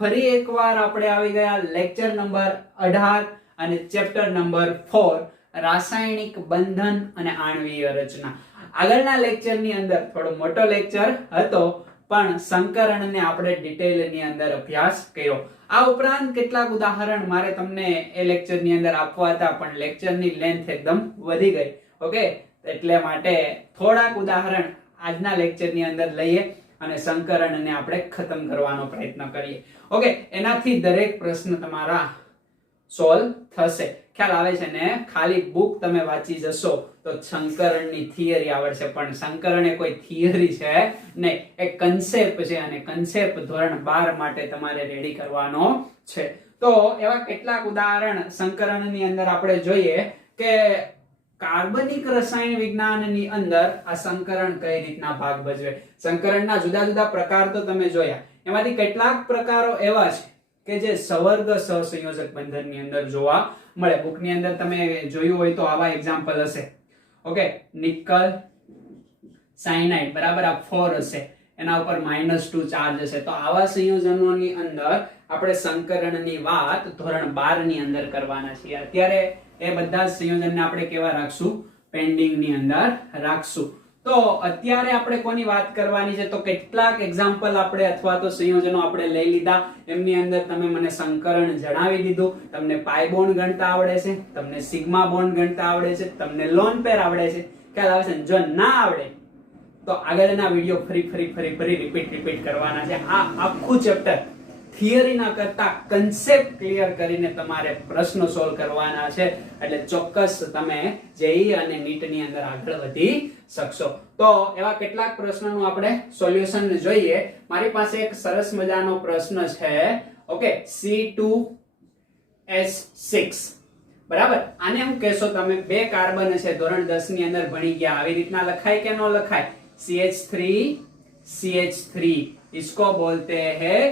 ફરી એકવાર આપણે આવી ગયા લેક્ચર નંબર 18 અને ચેપ્ટર નંબર 4 રાસાયણિક બંધન અને આણ્વીય રચના. આગળના લેક્ચરની અંદર થોડો મોટો લેક્ચર હતો પણ સંકરણને આપણે ડિટેલની અંદર અભ્યાસ કર્યો. આ ઉપરાંત કેટલાક ઉદાહરણ મારે તમને એ લેક્ચરની અંદર આપવા હતા પણ લેક્ચરની લેન્થ એકદમ વધી ગઈ. ઓકે, એટલે માટે થોડાક ઉદાહરણ આજના લેક્ચરની અંદર લઈએ અને સંકરણને આપણે ખતમ કરવાનો પ્રયત્ન કરીએ. ઓકે, એનાથી દરેક પ્રશ્ન તમારા સોલ્વ થશે. ખ્યાલ આવે છે ને? ખાલી બુક તમે વાંચી જશો તો સંકરણની થિયરી આવડશે, પણ સંકરણ એ કોઈ થિયરી છે નહીં, એક કન્સેપ્ટ છે અને કન્સેપ્ટ ધોરણ 12 માટે તમારે રેડી કરવાનો છે. તો એવા કેટલાક ઉદાહરણ સંકરણની અંદર આપણે જોઈએ કે કાર્બનિક રસાયણ વિજ્ઞાનની અંદર આ સંકરણ કઈ રીતના ભાગ ભજવે. સંકરણના જુદા જુદા પ્રકાર તો તમે જોયા, એમાંથી કેટલાક પ્રકારો એવા છે કે જે સવર્ગ સહસંયોજક બંધનની અંદર જોવા મળે. બુકની અંદર તમે જોયું હોય તો આવા એક્ઝામ્પલ હશે. ઓકે, નિકલ સાયનાઇડ બરાબર આ 4 હશે, એના ઉપર -2 ચાર્જ હશે. તો આવા સંયોજનોની અંદર આપણે સંકરણની વાત ધોરણ 12 ની અંદર કરવાના છીએ. અત્યારે એ બધા સંયોજનને આપણે કેવા રાખશું? પેન્ડિંગ ની અંદર રાખશું. તો અત્યારે આપણે કોની વાત કરવાની છે? તો કેટલાક એક્ઝામ્પલ આપણે અથવા તો સંયોજનો આપણે લઈ લીધા, એમની અંદર તમે મને સંકરણ જણાવી દીધું. તમને પાઈ બોન્ડ ગણતા આવડે છે, તમને સિગ્મા બોન્ડ ગણતા આવડે છે, તમને લોન પેર આવડે છે. ખ્યાલ આવે છે? જો ના આવડે તો આગળના વિડિયો ફરી રિપીટ કરવાના છે. આ આખું ચેપ્ટર થિયરી ના કરતા કન્સેપ્ટ ક્લિયર કરીને તમારે પ્રશ્નો સોલ્વ કરવાના છે, એટલે ચોક્કસ તમે જેઈ અને નીટ ની અંદર આગળ વધી શકશો. તો એવા કેટલાક પ્રશ્નોનું આપણે સોલ્યુશન જોઈએ. મારી પાસે એક સરસ મજાનો પ્રશ્ન છે. ઓકે, C2H6 બરાબર. આને હું કહેશો તમે? બે કાર્બન છે, ધોરણ 10 ની અંદર ભણી ગયા. આવી રીતના લખાય કે ન લખાય? CH3 इसको बोलते हैं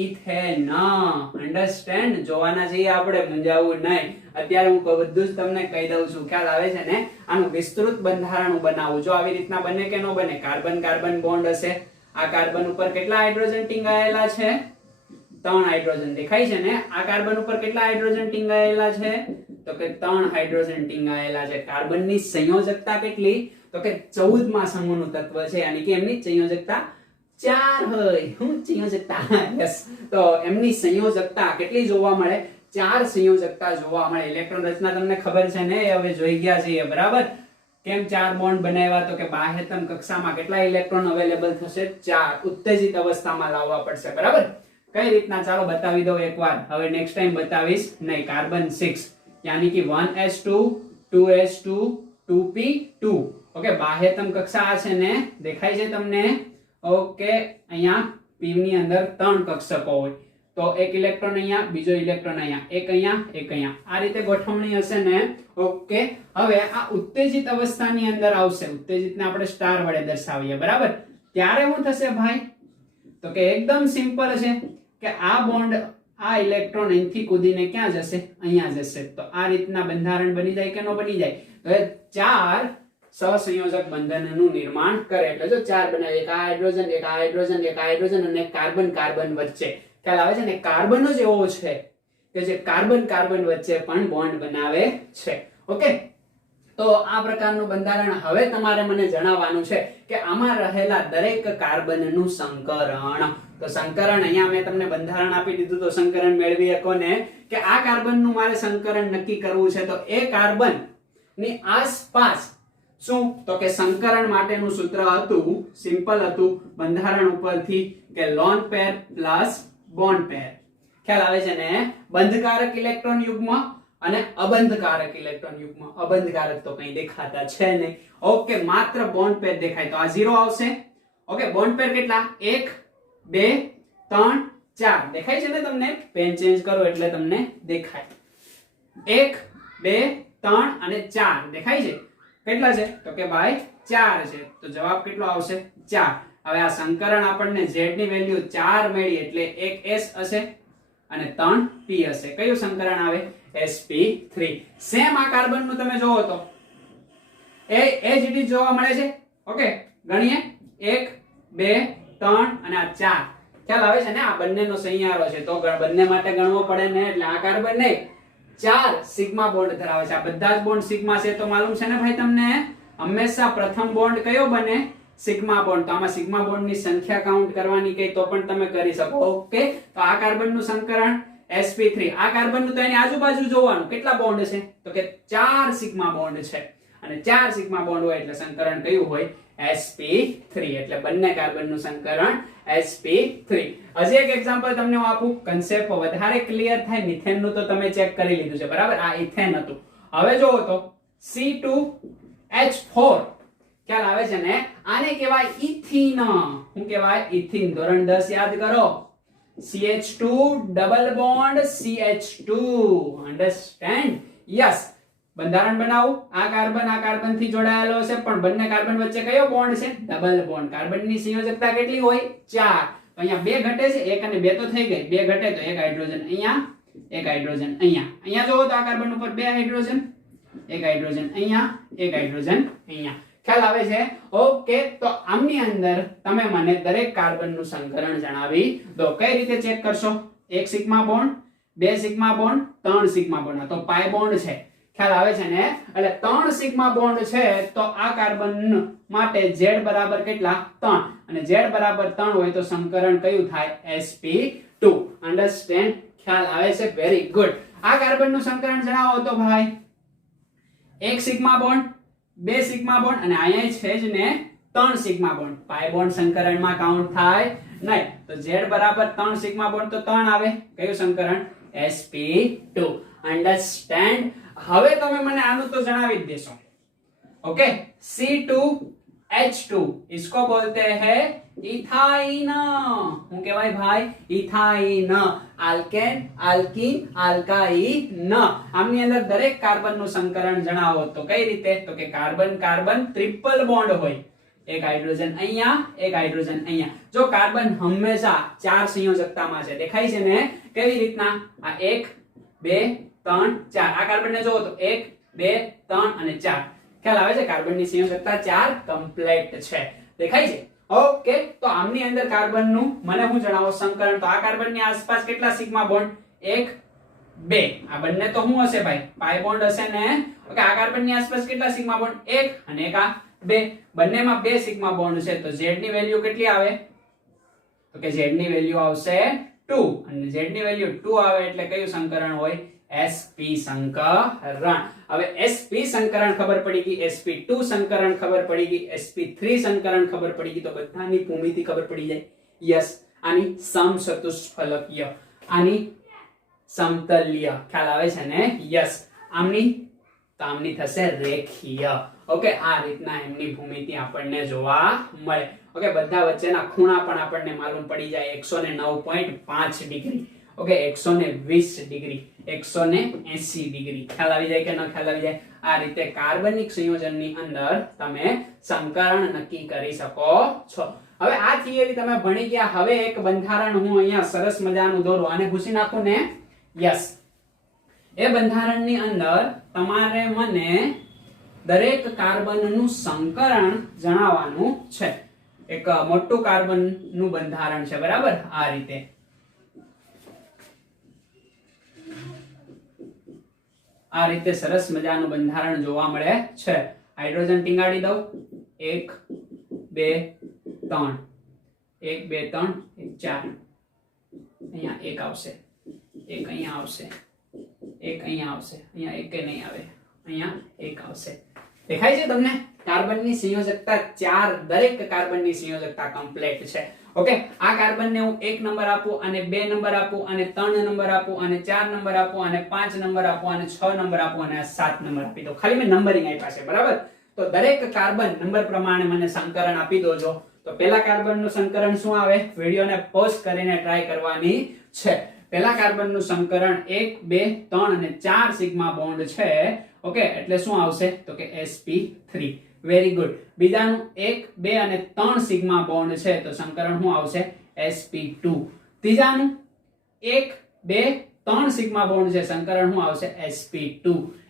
इथेन. અંડરસ્ટેન્ડ? જોવાના છીએ આપણે, મૂંઝાવું નહીં. અત્યારે હું બધું જ તમને કહી દઉં છું. ખ્યાલ આવે છે ને? આનું વિસ્તૃત બંધારણ બનાવું. જો આવી રીતના બને કે ન બને? કાર્બન કાર્બન બોન્ડ હશે. આ કાર્બન ઉપર કેટલા હાઇડ્રોજન ટીંગાયેલા છે? 3 હાઇડ્રોજન. દેખાય છે ને? આ કાર્બન ઉપર કેટલા હાઇડ્રોજન ટીંગાયેલા છે? તો કે 3 હાઇડ્રોજન ટીંગાયેલા છે. કાર્બનની સંયોજકતા કેટલી? તો કે 14મા સમૂહનું તત્વ છે, યાની કે એમની સંયોજકતા 4 હોય. હું સંયોજકતા? યસ. તો એમની સંયોજકતા કેટલી જોવા મળે? 4 સંયોજકતા જોવા મળે. ઇલેક્ટ્રોન રચના તમને ખબર છે ને? હવે જોઈ ગયા છીએ બરાબર. કેમ 4 બોન્ડ બનાવ્યા? તો કે બાહ્યતમ કક્ષામાં કેટલા ઇલેક્ટ્રોન અવેલેબલ થશે? 4. ઉત્તેજિત અવસ્થામાં લાવવા પડશે બરાબર. કઈ રીતના? ચાલો બતાવી દઉં એકવાર. હવે નેક્સ્ટ ટાઈમ બતાવીશ નહીં. કાર્બન 6 યાની કે 1s2 2s2 2p2. ઓકે, બાહ્યતમ કક્ષા છે ને? દેખાય છે તમને? ઓકે, અહીંયા p ની અંદર 3 કક્ષકો હોય તો એક ઇલેક્ટ્રોન અહીંયા, બીજો ઇલેક્ટ્રોન અહીંયા, એક અહીંયા, એક અહીંયા. આ રીતે ગોઠવણી હશે ને? ઓકે, હવે આ ઉત્તેજિત અવસ્થાની અંદર આવશે. ઉત્તેજિતને આપણે સ્ટાર વડે દર્શાવીએ બરાબર. ત્યારે શું થશે ભાઈ? તો કે એકદમ સિમ્પલ છે કે આ બોન્ડ, આ ઇલેક્ટ્રોન અહીંથી કૂદીને ક્યાં જશે? અહીંયા જશે. તો આ રીતના બંધારણ બની જાય કે ન બની જાય? તો 4 સહસંયોજક બંધનનું નિર્માણ કરે. એટલે જો 4 બનાવે, એક આ હાઇડ્રોજન, એક આ હાઇડ્રોજન, એક આ હાઇડ્રોજન અને કાર્બન કાર્બન વચ્ચે. ખ્યાલ આવે છે ને? કાર્બન જ એવો છે કે જે કાર્બન કાર્બન વચ્ચે પણ બોન્ડ બનાવે છે. ઓકે, તો આ પ્રકારનું બંધારણ. હવે તમારે મને જણાવવાનું છે કે આમાં રહેલા દરેક કાર્બનનું સંકરણ. તો સંકરણ અહીંયા મેં તમને બંધારણ આપી દીધું, તો સંકરણ મેળવી શકો ને? કે આ કાર્બનનું મારે સંકરણ નક્કી કરવું છે. તો એ કાર્બન ની આસપાસ શું? તો કે સંકરણ માટેનું સૂત્ર હતું, સિમ્પલ હતું બંધારણ ઉપરથી, કે લોન પેર પ્લસ બોન્ડ પેર. ખ્યાલ આવે છે ને? બંધકારક ઇલેક્ટ્રોન યુગ્મ અને અબંધકારક ઇલેક્ટ્રોન યુગ્મ. અબંધકારક તો કઈ દેખાતા છે નહીં. ઓકે, માત્ર બોન્ડ પેર દેખાય તો આ 0 આવશે. ઓકે, બોન્ડ પેર કેટલા? 1 2 3 4 દેખાય છે ને તમને? પેન ચેન્જ કરો એટલે તમને દેખાય. 1 2 3 અને 4 દેખાય છે. કેટલા છે? તો કે ભાઈ 4 છે. તો જવાબ કેટલો આવશે? 4. હવે આ સંકરણ આપણને z ની વેલ્યુ 4 મળી એટલે 1 s હશે અને 3 p હશે. કયું સંકરણ આવે? sp3. સેમ આ કાર્બન નું તમે જોવો તો એ જ જોવા મળે છે. ઓકે, ગણીએ 1 2 3 અને આ 4. ખ્યાલ આવે છે ને? આ બંનેનો સહિયારો છે તો બંને માટે ગણવો પડે ને, એટલે આ કાર્બન ને 4 સિગ્મા બોન્ડ ધરાવે છે. આ બધા જ બોન્ડ સિગ્મા છે તો માલુમ છે ને ભાઈ તમને, હંમેશા પ્રથમ બોન્ડ કયો બને? Sigma bond. તો આમાં સિગ્મા બોન્ડ ની સંખ્યા કાઉન્ટ કરવાની કઈ તો પણ તમે કરી શકો. ઓકે, તો આ કાર્બન નું સંકરણ sp3. આ કાર્બન નું તો એની આજુબાજુ જોવાનું કેટલા બોન્ડ છે, તો કે 4 સિગ્મા બોન્ડ છે, અને 4 સિગ્મા બોન્ડ હોય એટલે સંકરણ કયું હોય? sp3. એટલે બંને કાર્બન નું સંકરણ sp3. હજી એક એક્ઝામ્પલ તમને હું આપું, કન્સેપ્ટ વધારે ક્લિયર થાય. મિથેન નું તો તમે ચેક કરી લીધું છે, બરાબર? આ ઇથેન હતું. હવે જોવો તો C2H4. ખ્યાલ આવે છે ને? આને કહેવાય ઇથીન. શું કહેવાય? ઇથીન. ધોરણ 10 યાદ કરો. CH2 double bond CH2. Understand? Yes. બંધારણ બનાવું. આ કાર્બન થી જોડાયેલો છે, પણ બંને કાર્બન વચ્ચે કયો બોન્ડ છે? Double bond. કાર્બન ની સંયોજકતા કેટલી હોય? 4. તો અહીંયા 2 ઘટે છે, 1 અને 2 તો થઈ ગઈ. 2 ઘટે તો 1 હાઇડ્રોજન અહીંયા, 1 હાઇડ્રોજન અહીંયા. અહીંયા જોવો તો આ કાર્બન ઉપર 2 હાઇડ્રોજન, 1 હાઇડ્રોજન અહીંયા, 1 હાઇડ્રોજન અહીંયા. ખ્યાલ આવે છે? ઓકે, તો આમની અંદર તમે મને દરેક કાર્બન નું સંકરણ જણાવી દો. કઈ રીતે ચેક કરશો? 1 sigma bond, 2 sigma bond, 3 sigma bond. તો પાઈ બોન્ડ છે. ખ્યાલ આવે છે ને? એટલે 3 સિગ્મા બોન્ડ છે તો આ કાર્બન માટે Z બરાબર કેટલા? 3. અને Z બરાબર 3 હોય તો સંકરણ કયું થાય? sp2. અન્ડરસ્ટેન્ડ? ખ્યાલ આવે છે? Very good. આ કાર્બન નું સંકરણ જણાવો તો ભાઈ 1 સિગ્મા બોન્ડ, 2 સિગ્મા બોન્ડ, અને અહીંયા છે જ ને 3 સિગ્મા બોન્ડ. પાઈ બોન્ડ સંકરણમાં કાઉન્ટ થાય નહીં. તો Z બરાબર 3 સિગ્મા બોન્ડ તો 3 આવે. કયું સંકરણ? sp2. અન્ડરસ્ટેન્ડ? હવે તમે મને આનું તો જણાવી જ દેશો. ओके C2H2 इसको बोलते हैं इथाइन. હું કહેવાય ભાઈ? ઇથાઇન. Alkane, alkene, alkyne. આમની અંદર દરેક કાર્બન નું સંકરણ જણાવો તો કઈ રીતે? તો કે કાર્બન કાર્બન ટ્રિપલ બોન્ડ હોય. 1 હાઇડ્રોજન અહીંયા, 1 હાઇડ્રોજન અહીંયા. જો કાર્બન હંમેશા 4 સંયોજકતામાં છે, દેખાય છે ને? કેવી રીતના? આ 1 2 3 4. આ કાર્બન ને જોવો તો 1 2 3 અને 4. ખ્યાલ આવે છે? કાર્બન ની સંયોજકતા 4 કમ્પ્લીટ છે. દેખાય છે? ઓકે, તો આમની અંદર કાર્બન નું મને હું જણાવો સંકરણ. તો આ કાર્બન ની આસપાસ કેટલા સિગ્મા બોન્ડ? 1 2. આ બંને તો શું હશે ભાઈ? પાઈ બોન્ડ હશે ને? ઓકે, આ કાર્બન ની આસપાસ કેટલા સિગ્મા બોન્ડ? 1 અને એક આ 2. બંનેમાં 2 સિગ્મા બોન્ડ છે તો Z ની વેલ્યુ કેટલી આવે? તો કે Z ની વેલ્યુ આવશે 2. અને Z ની વેલ્યુ 2 આવે એટલે કયું સંકરણ હોય? sp સંકરણ. હવે sp સંકરણ ખબર પડી ગઈ, sp2 સંકરણ ખબર પડી ગઈ, sp3 સંકરણ ખબર પડી ગઈ, તો બધાની ભૂમિતિ ખબર પડી જાય. યસ. આની સમચતુષ્ફલકીય, આની સમતલ્ય. ખ્યાલ આવે છે ને? યસ. આમની થશે રેખીય. ઓકે, આ રીતના એમની ભૂમિતિ આપણને જોવા મળે. ઓકે, બધા વચ્ચેના ખૂણા પણ આપણને માલુમ પડી જાય. 109.5 ડિગ્રી. Okay, 120 degree, 180 degree. ખ્યાલ આવી જાય કે ન ખ્યાલ આવી જાય? આ રીતે કાર્બનિક સંયોજનની અંદર તમે સંકરણ નક્કી કરી શકો છો. હવે આ થિયરી તમે ભણી ગયા. હવે એક બંધારણ હું અહીંયા સરસ મજાનું દોરું. આને ભૂસી નાખું ને? યસ. એ બંધારણની અંદર તમારે મને દરેક કાર્બનનું સંકરણ જણાવવાનું છે. એક મોટું કાર્બનનું બંધારણ છે, બરાબર? આ રીતે સરસ મજાનું બંધારણ જોવા મળે છે. હાઇડ્રોજન ટીંગાડી દઉં. 1 2 3, 1 2 3 4. અહીંયા 1 આવશે, 1 અહીંયા આવશે, 1 અહીંયા આવશે, અહીંયા 1 નહીં આવે, અહીંયા 1 આવશે. દેખાય છે તમને? કાર્બનની સંયોજકતા 4, દરેક કાર્બનની સંયોજકતા કમ્પ્લીટ છે. ઓકે, આ કાર્બનને હું 1 નંબર આપું, અને 2 નંબર આપું, અને 3 નંબર આપું, અને 4 નંબર આપું, અને 5 નંબર આપું, અને 6 નંબર આપું, અને 7 નંબર આપી દો. ખાલી મેં નંબરિંગ આપ્યા છે, બરાબર? તો દરેક કાર્બન નંબર પ્રમાણે મને સંકરણ આપી દોજો. તો પહેલા કાર્બનનું સંકરણ શું આવે? વિડિયોને પોઝ કરીને ટ્રાય કરવાની છે. પહેલા કાર્બનનું સંકરણ 1 2 3 અને 4 સિગ્મા બોન્ડ છે. ઓકે, એટલે શું આવશે? તો કે sp3. Very good. બીજાનું 1 2 અને 3 સિગ્મા બોન્ડ છે તો સંકરણ શું આવશે? sp2. ત્રીજાનું 1 2 3 સિગ્મા બોન્ડ છે, સંકરણ શું આવશે? sp2.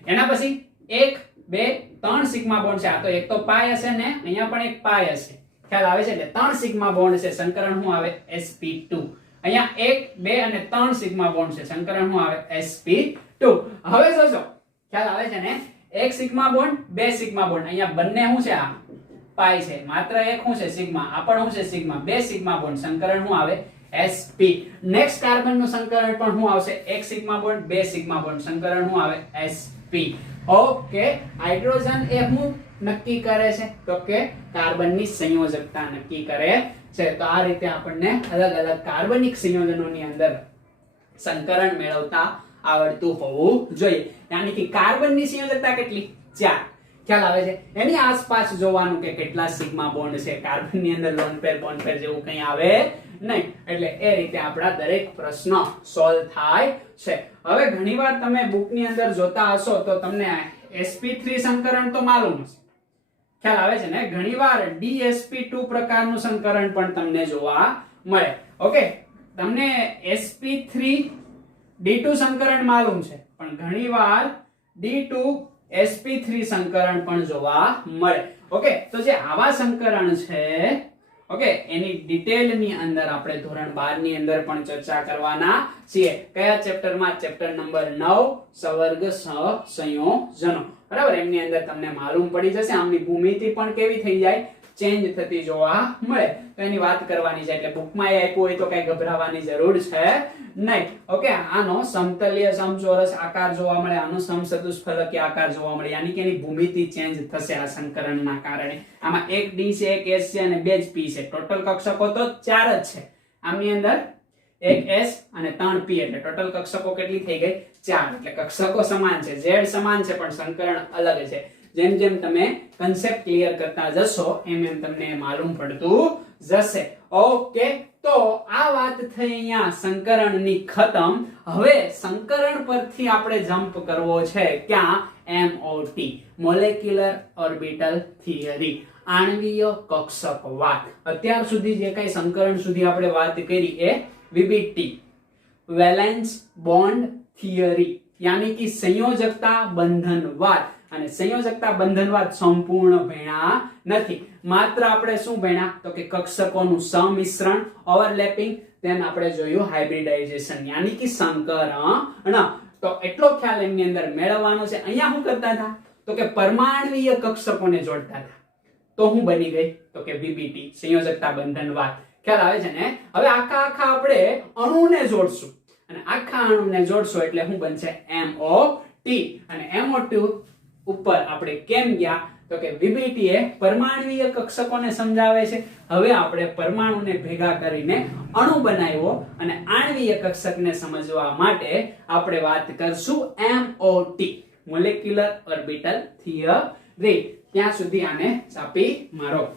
એના પછી 1 2 3 સિગ્મા બોન્ડ છે. આ તો એક તો પાઈ હશે ને, અહીંયા પણ એક પાઈ હશે. ખ્યાલ આવે છે? એટલે 3 સિગ્મા બોન્ડ છે, સંકરણ શું આવે? sp2. અહીંયા 1 2 અને 3 સિગ્મા બોન્ડ છે, સંકરણ શું આવે? sp2. હવે જોજો, ખ્યાલ આવે છે ને? 1 સિગ્મા બોન્ડ 2 સિગ્મા બોન્ડ, અહીંયા બંને શું છે? આ પાઈ છે, માત્ર એક શું છે? સિગ્મા. આ પણ શું છે? સિગ્મા. 2 સિગ્મા બોન્ડ, સંકરણ શું આવે? sp. નેક્સ્ટ કાર્બન નું સંકરણ પણ શું આવશે? 1 સિગ્મા બોન્ડ 2 સિગ્મા બોન્ડ, સંકરણ શું આવે? sp. ઓકે, હાઇડ્રોજન એ શું નક્કી કરે છે? તો કે કાર્બનની સંયોજકતા નક્કી કરે છે. તો આ રીતે આપણને અલગ અલગ કાર્બનિક સંયોજનોની અંદર સંકરણ મેળવતા આવડતું હોવું જોઈએ. યાની કે કાર્બનની સંયોજકતા કેટલી? 4. ખ્યાલ આવે છે? એની આસપાસ જોવાનું કે કેટલા સિગ્મા બોન્ડ છે. કાર્બનની અંદર લોન પેર બોન્ડ પેર જેવું કંઈ આવે નહીં. એટલે એ રીતે આપણા દરેક પ્રશ્ન સોલ્વ થાય છે. હવે ઘણીવાર તમે બુકની અંદર જોતા હશો તો તમને sp3 સંકરણ તો માલુમ હશે, ખ્યાલ આવે છે ને? ઘણીવાર dsp2 પ્રકારનું સંકરણ પણ તમને જોવા મળે. ઓકે, તમને sp3 d2 સંકરણ માલુમ છે, પણ ઘણીવાર d2 sp3 સંકરણ પણ જોવા મળે. ઓકે, તો જે આવા સંકરણ છે, ઓકે, એની ડિટેલ ની અંદર આપણે ધોરણ 12 ની અંદર પણ ચર્ચા કરવાના છીએ. કયા ચેપ્ટરમાં? Chapter number 9, સવર્ગ સહસંયોજનો. બરાબર, એમની અંદર તમને માલુમ પડી જશે. આમની ભૂમિતિ પણ કેવી થઈ જાય? ચેન્જ થતી જોવા મળે. તો એની વાત કરવાની છે. એટલે બુકમાં એ આપ્યું હોય તો કઈ ગભરાવાની જરૂર છે નહીં. ઓકે, આનો સમતલીય સમચોરસ આકાર જોવા મળે, આનો સમચતુષ્ફલકીય આકાર જોવા મળે, યાની કે એની ભૂમિતિ ચેન્જ થશે આ સંકરણના કારણે. આમાં એક d છે, એક s છે અને 2 જ p છે. ટોટલ કક્ષકો તો 4 જ છે. આમની અંદર એક s અને 3 p, એટલે ટોટલ કક્ષકો કેટલી થઈ ગઈ? 4. એટલે કક્ષકો સમાન છે, z સમાન છે, પણ સંકરણ અલગ છે. જેમ જેમ તમે કન્સેપ્ટ ક્લિયર કરતા જશો એમ એમ તમને માલુમ પડતું જશે. ઓકે, તો આ વાત થઈ અહીંયા સંકરણની ખતમ. હવે સંકરણ પરથી આપણે જમ્પ કરવો છે ક્યાં? MOT, મોલેક્યુલર ઓર્બિટલ થિયરી, આણ્વીય કક્ષકવાદ. અત્યાર સુધી જે કઈ સંકરણ સુધી આપણે વાત કરી એ VBT, વેલેન્સ બોન્ડ થિયરી, યાની કે સંયોજકતા બંધનવાદ. અને સંયોજકતા બંધનવાદ સંપૂર્ણ ભણ્યા નથી. માત્ર આપણે શું ભણ્યા? તો કે કક્ષકોનું સમિશ્રણ, ઓવરલેપિંગ, then આપણે જોયું હાઇબ્રિડાઇઝેશન, યાની કે સંકરણ. તો એટલો ખ્યાલ એમની અંદર મેળવવાનો છે. અહીંયા શું કરતા હતા? તો કે પરમાણ્વીય કક્ષકોને જોડતા હતા. તો હું બની ગઈ? તો કે VBT, સંયોજકતા બંધનવાદ. ખ્યાલ આવે છે ને? હવે આખા આપણે અણુને જોડશું, અને આખા અણુને જોડશું એટલે શું બનશે? MOT. અને MOT ઉપર આપણે કેમ ગયા? તો કે VBT એ પરમાણ્વીય કક્ષકોને સમજાવે છે. હવે આપણે પરમાણુને ભેગા કરીને અણુ બનાવ્યો, અને આણ્વીય કક્ષકને સમજવા માટે આપણે વાત કરશું MOT, મોલેક્યુલર ઓર્બિટલ થિયરી. ત્યાં સુધી આને ચાપી મારો.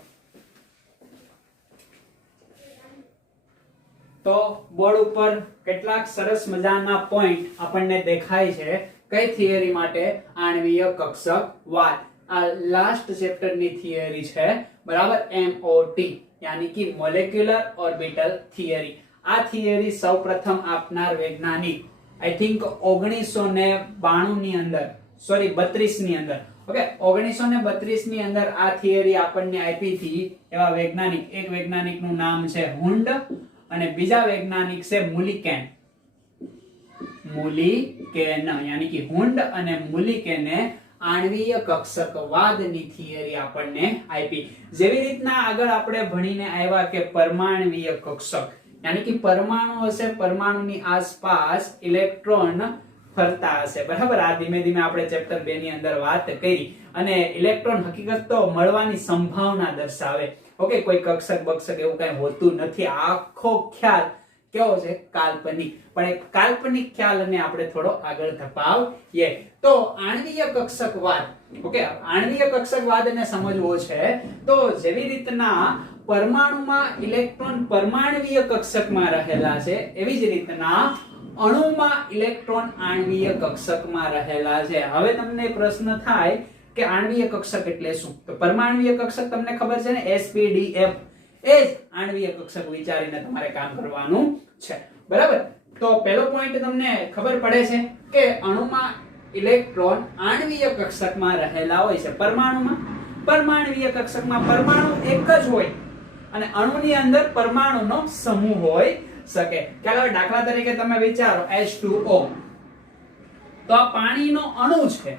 તો બોર્ડ ઉપર કેટલાક સરસ મજાના પોઈન્ટ આપણને દેખાય છે. કઈ થિયરી માટે? આણ્વીય કક્ષકવાદ. આ લાસ્ટ ચેપ્ટર ની થિયરી છે, બરાબર? MOT, યાની કે મોલેક્યુલર ઓર્બિટલ થિયરી. આ થિયરી સૌપ્રથમ આપનાર વૈજ્ઞાનિક આઈ થિંક 1992 ની અંદર, સોરી 32 ની અંદર. ઓકે, 1932 ની અંદર આ થિયરી આપણને આપી હતી. એવા વૈજ્ઞાનિક, એક વૈજ્ઞાનિક નું નામ છે હુન્ડ અને બીજા વૈજ્ઞાનિક છે મુલિકેન. યાની કે હુન્ડ અને મુલિકેને આણ્વીય કક્ષકવાદની થિયરી આપણને આપી. જેવી રીતના આગળ આપણે ભણીને આવ્યા કે પરમાણ્વીય કક્ષક, યાની કે પરમાણુ હશે, પરમાણુની આસપાસ ઇલેક્ટ્રોન ફરતા હશે, બરાબર? આ ધીમે ધીમે આપણે ચેપ્ટર 2 ની અંદર વાત કરી. અને ઇલેક્ટ્રોન હકીકત તો મળવાની સંભાવના દર્શાવે. ઓકે, કોઈ કક્ષક બક્ષક એવું કઈ હોતું નથી. આખો ખ્યાલ કેવો છે? કાલ્પનિક. પણ એક કાલ્પનિક ખ્યાલને આપણે થોડો આગળ ધપાવીએ. તો આણ્વીય કક્ષકવાદ, ઓકે, આણ્વીય કક્ષકવાદને સમજવો છે તો જેવી રીતના પરમાણુમાં ઇલેક્ટ્રોન પરમાણ્વીય કક્ષકમાં રહેલા છે, એવી જ રીતના અણુમાં ઇલેક્ટ્રોન આણ્વીય કક્ષકમાં રહેલા છે. હવે તમને પ્રશ્ન થાય કે આણ્વીય કક્ષક એટલે શું? તો પરમાણ્વીય કક્ષક તમને ખબર છે ને, SPDF, એ જ આણ્વીય કક્ષક વિચારીને તમારે કામ કરવાનું છે, બરાબર? તો પહેલો પોઈન્ટ તમને ખબર પડે છે કે અણુમાં ઇલેક્ટ્રોન આણ્વીય કક્ષકમાં રહેલા હોય છે. પરમાણુમાં પરમાણ્વીય કક્ષકમાં પરમાણુ એક જ હોય, અને અણુની અંદર પરમાણુનો સમૂહ હોઈ શકે. ચાલો હવે દાખલા તરીકે તમે વિચારો H2O, તો આ પાણીનો અણુ છે,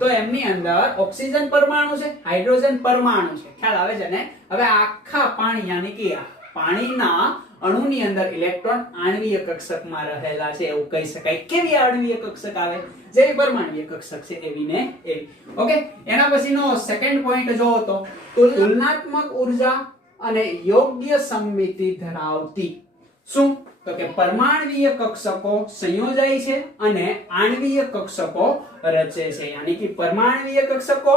તો એમની અંદર ઓક્સિજન પરમાણુ છે, હાઇડ્રોજન પરમાણુ છે. ખ્યાલ આવે છે ને? હવે આખા પાણી યાની કે પાણીના અણુની અંદર ઇલેક્ટ્રોન આણ્વીય કક્ષકમાં રહેલા છે એવું કહી શકાય. કેવી આણ્વીય કક્ષક આવે? જેવી પરમાણ્વીય કક્ષક છે એવી ને એવી. ઓકે, એના પછીનો સેકન્ડ પોઈન્ટ જોવો તો તુલનાત્મક ઉર્જા અને યોગ્ય સમમિતિ ધરાવતી. શું? તો કે પરમાણ્વીય કક્ષકો સંયોજાય છે અને આણ્વીય કક્ષકો રચે છે. યાની કે પરમાણ્વીય કક્ષકો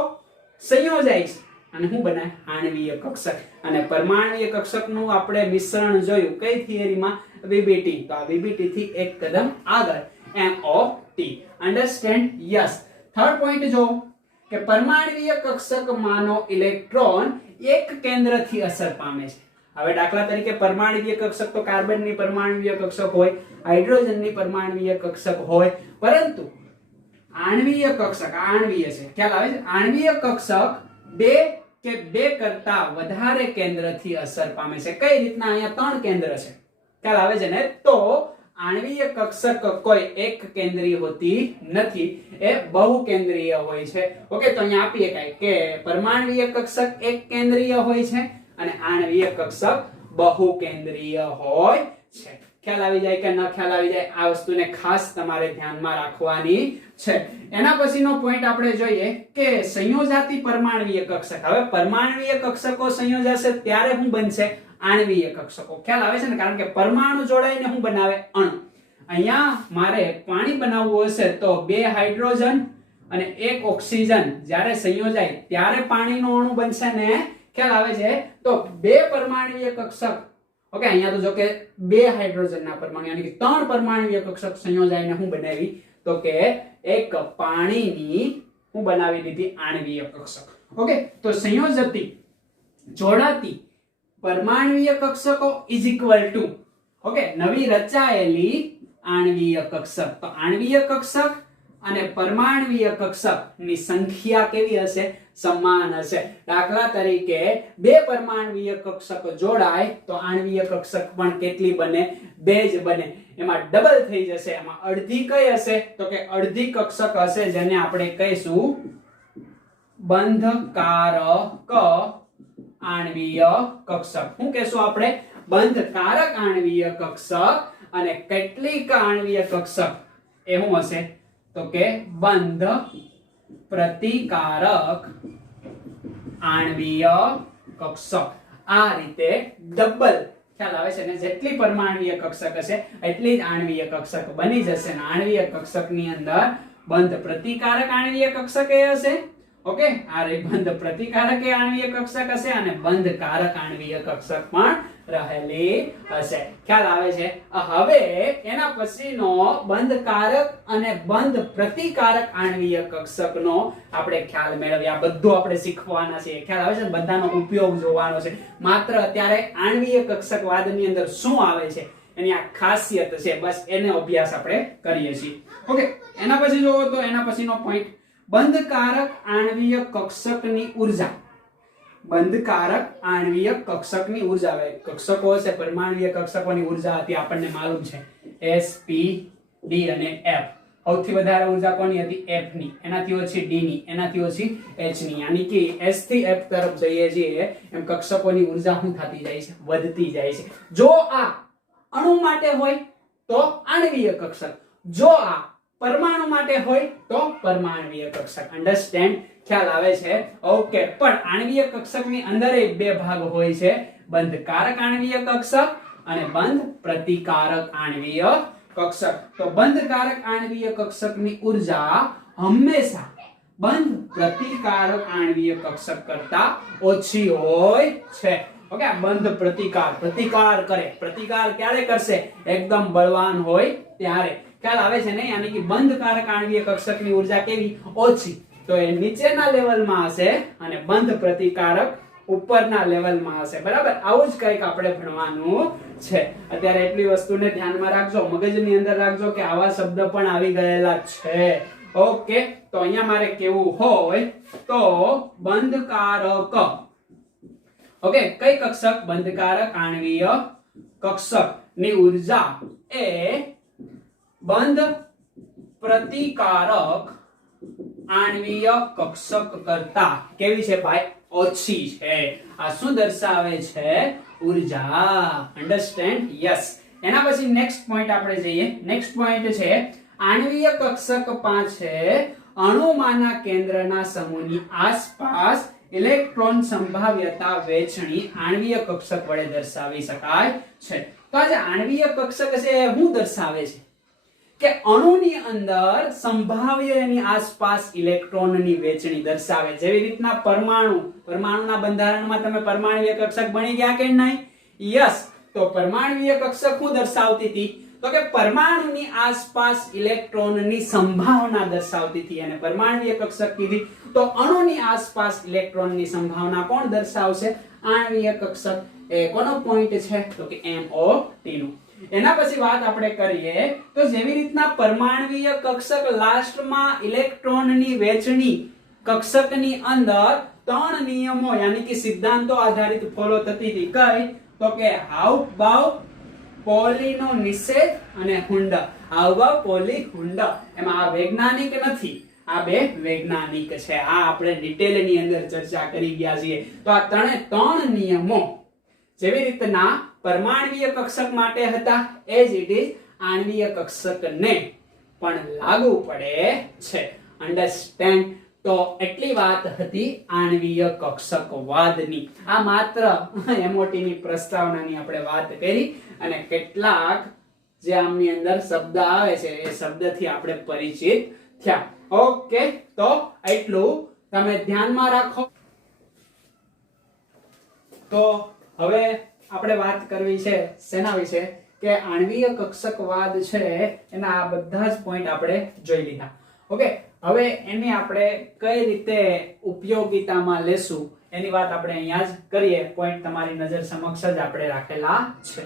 સંયોજાય છે અને શું બને? આણ્વીય કક્ષક. અને પરમાણ્વીય કક્ષકનું આપણે મિશ્રણ જોયું કઈ થિયરીમાં? VBT. તો આ VBT થી એક કદમ આગળ MOT. Understand? Yes. Third point જો કે પરમાણ્વીય કક્ષકમાંનો ઇલેક્ટ્રોન એક કેન્દ્રથી અસર પામે છે. હવે દાખલા તરીકે પરમાણ્વીય કક્ષક તો કાર્બનની પરમાણ્વીય કક્ષક હોય, હાઇડ્રોજનની પરમાણ્વીય કક્ષક હોય, પરંતુ આણ્વીય કક્ષક, આણ્વીય છે, ખ્યાલ આવે છે? આણ્વીય કક્ષક બે કે બે કરતા વધારે કેન્દ્રથી અસર પામે છે. કઈ રીતના? અહીંયા 3 કેન્દ્ર છે, ખ્યાલ આવે છે ને? તો આણ્વીય કક્ષક કોઈ એક કેન્દ્રીય હોતી નથી, એ બહુ કેન્દ્રીય હોય છે. ઓકે, તો અહીંયા આપીએ કાઈ કે પરમાણ્વીય કક્ષક એક કેન્દ્રીય હોય છે અને આણ્વીય કક્ષક બહુ કેન્દ્રીય હોય છે. ખ્યાલ આવી જાય કે ન ખ્યાલ આવી જાય? આ વસ્તુને ખાસ તમારે ધ્યાનમાં રાખવાની છે. એના પછીનો પોઈન્ટ આપણે જોઈએ કે સંયોજાતી પરમાણ્વીય કક્ષક. હવે પરમાણ્વીય કક્ષકો સંયોજાશે ત્યારે શું બનશે? આણ્વીય કક્ષકો. ખ્યાલ આવે છે ને? કારણ કે પરમાણુ જોડાઈને શું બનાવે? અણુ. અહીંયા મારે પાણી બનાવવું હશે તો 2 હાઇડ્રોજન અને 1 ઓક્સિજન જ્યારે સંયોજાય ત્યારે પાણીનો અણુ બનશે ને? ખ્યાલ આવે છે? તો 2 પરમાણ્વીય કક્ષક, ઓકે, અહીંયા તો જો કે 2 હાઇડ્રોજનના પરમાણુ યાની કે 3 પરમાણ્વીય કક્ષક સંયોજાઈને શું બનાવી? તો કે એક પાણીની હું બનાવી દીધી આણ્વીય કક્ષક. ઓકે, તો સંયોજતી જોડાતી પરમાણ્વીય કક્ષકો ઇઝ ઇક્વલ ટુ, ઓકે, નવી રચાયેલી આણ્વીય કક્ષક. તો આણ્વીય કક્ષક અને પરમાણ્વીય કક્ષકની સંખ્યા કેવી હશે? સમાન હશે. દાખલા તરીકે 2 પરમાણ્વીય કક્ષક જોડાય તો આણ્વીય કક્ષક પણ કેટલી બને? 2 જ બને. એમાં ડબલ થઈ જશે. એમાં અડધી કઈ હશે? તો કે અડધી કક્ષક હશે જેને આપણે કહીશું બંધકારક આણ્વીય કક્ષક. શું કહેશું આપણે? બંધકારક આણ્વીય કક્ષક. અને કેટલીક આણ્વીય કક્ષક એ શું હશે? તો કે બંધ પ્રતિકારક આણ્વીય કક્ષક. આ રીતે ડબલ, ખ્યાલ આવે છે ને? જેટલી પરમાણ્વીય કક્ષક હશે એટલી જ આણ્વીય કક્ષક બની જશે. અને આણ્વીય કક્ષકની અંદર બંધ પ્રતિકારક આણ્વીય કક્ષક એ હશે. ઓકે, આ રે બંધ પ્રતિકારક આણ્વીય કક્ષક હશે અને બંધકારક આણ્વીય કક્ષક પણ રહેલી હશે. ખ્યાલ આવે છે? હવે એના પછીનો બંધકારક અને બંધ પ્રતિકારક આણ્વીય કક્ષકનો આપણે ખ્યાલ મેળવીએ. આ બધું આપણે શીખવાના છે. ખ્યાલ આવે છે? બધાનો ઉપયોગ જોવાનો છે. માત્ર અત્યારે આણ્વીય કક્ષકવાદની અંદર શું આવે છે એની આ ખાસિયત છે, બસ એને અભ્યાસ આપણે કરીએ છીએ. ઓકે, એના પછી જોવો તો એના પછીનો પોઈન્ટ બંધકારક આણ્વીય કક્ષકની ઉર્જા. બંધકારક આણ્વીય કક્ષકની ઉર્જા. કક્ષકો હશે, પરમાણ્વીય કક્ષકોની ઉર્જા હતી આપણને માલુમ છે S, P, D અને F. સૌથી વધારે ઉર્જા કોની હતી? F ની. એનાથી ઓછી D ની, એનાથી ઓછી H ની. યાની કે S થી F તરફ જઈએ છીએ એમ કક્ષકોની ઉર્જા શું થતી જાય છે? વધતી જાય છે. જો આ અણુ માટે હોય તો આણ્વીય કક્ષક, જો આ પરમાણુ માટે હોય તો પરમાણ્વીય કક્ષક. અન્ડરસ્ટેન્ડ? ખ્યાલ આવે છે? ઓકે, પણ આણ્વીય કક્ષકની અંદર 2 ભાગ હોય છે, બંધકારક આણ્વીય કક્ષક અને બંધ પ્રતિકારક આણ્વીય કક્ષક. તો બંધકારક આણ્વીય કક્ષકની ઉર્જા હંમેશા બંધ પ્રતિકારક આણ્વીય કક્ષક કરતા ઓછી હોય છે. ઓકે, બંધ પ્રતિકાર, પ્રતિકાર કરે. પ્રતિકાર ક્યારે કરશે? એકદમ બળવાન હોય ત્યારે. ખ્યાલ આવે છે ને? યાની કે બંધકારક આણ્વીય કક્ષકની ઉર્જા કેવી? ઓછી. તો એ નીચેના લેવલમાં હશે અને બંધ પ્રતિકારક ઉપરના લેવલમાં હશે. બરાબર? આવું જ કંઈક આપણે ભણવાનું છે. અત્યારે એટલી વસ્તુને ધ્યાનમાં રાખજો, મગજની અંદર રાખજો કે આવા શબ્દ પણ આવી ગયેલા છે. ઓકે, તો અહીંયા મારે કેવું હોય તો બંધકારક ઓકે, કઈ કક્ષક? બંધકારક આણ્વીય કક્ષક ની ઉર્જા એ બંધ પ્રતિકારક આણ્વીય કક્ષક કરતા કેવી છે ભાઈ? ઓછી છે. આ શું દર્શાવે છે? ઉર્જા. અન્ડરસ્ટેન્ડ? યસ. એના પછી નેક્સ્ટ પોઈન્ટ આપણે જઈએ. નેક્સ્ટ પોઈન્ટ છે આણ્વીય કક્ષક પાસે અણુમાંના કેન્દ્રના સમૂહની આસપાસ ઇલેક્ટ્રોન સંભાવ્યતા વહેંચણી આણ્વીય કક્ષક વડે દર્શાવી શકાય છે. તો આ જે આણ્વીય કક્ષક છે એ શું દર્શાવે છે? કે અણુની અંદર સંભાવ્યની આસપાસ ઇલેક્ટ્રોનની વહેંચણી દર્શાવે. જેવી રીતના પરમાણુના બંધારણમાં તમે પરમાણ્વીય કક્ષક ભણી ગયા કે નહીં? યસ. તો પરમાણ્વીય કક્ષક શું દર્શાવતી હતી? તો કે પરમાણુની આસપાસ ઇલેક્ટ્રોનની સંભાવના દર્શાવતી હતી. અને પરમાણ્વીય કક્ષક કીધી તો અણુની આસપાસ ઇલેક્ટ્રોનની સંભાવના કોણ દર્શાવશે? આણ્વીય કક્ષક. એ કોનો પોઈન્ટ છે? તો કે MOT નું. એના પછી વાત આપણે કરીએ તો જેવી રીતના પરમાણ્વીય કક્ષક લાસ્ટમાં ઇલેક્ટ્રોનની વહેંચણી કક્ષકની અંદર 3 નિયમો યાની કે સિદ્ધાંતો આધારિત ફોલો થતી હતી. કઈ? તો કે હાવભાવ, પોલીનો નિષેધ અને હુંડ. હાવભાવ, પોલી, હુંડ. એમાં આ વૈજ્ઞાનિક નથી, આ બે વૈજ્ઞાનિક છે. આ આપણે ડિટેલની અંદર ચર્ચા કરી ગયા છીએ. તો આ 3 નિયમો જેવી રીતના પરમાણ્વીય કક્ષક માટે હતા એ જ ઇટ ઇઝ આણ્વીય કક્ષકને પણ લાગુ પડે છે. અન્ડરસ્ટેન્ડ? તો એટલી વાત હતી આણ્વીય કક્ષકવાદની. આ માત્ર MOT ની પ્રસ્તાવનાની આપણે વાત કરી અને કેટલાક જે આમની અંદર શબ્દ આવે છે એ શબ્દથી આપણે પરિચિત થયા. ઓકે, તો એટલું તમે ધ્યાનમાં રાખો. તો હવે આપણે વાત કરવી છે શેના વિશે? કે આણ્વીય કક્ષકવાદ છે એના આ બધા જ પોઈન્ટ આપણે જોઈ લીધા. ઓકે, હવે એની આપણે કઈ રીતે ઉપયોગિતામાં લેશું એની વાત આપણે અહીંયા જ કરીએ. પોઈન્ટ તમારી નજર સમક્ષ જ આપણે રાખેલા છે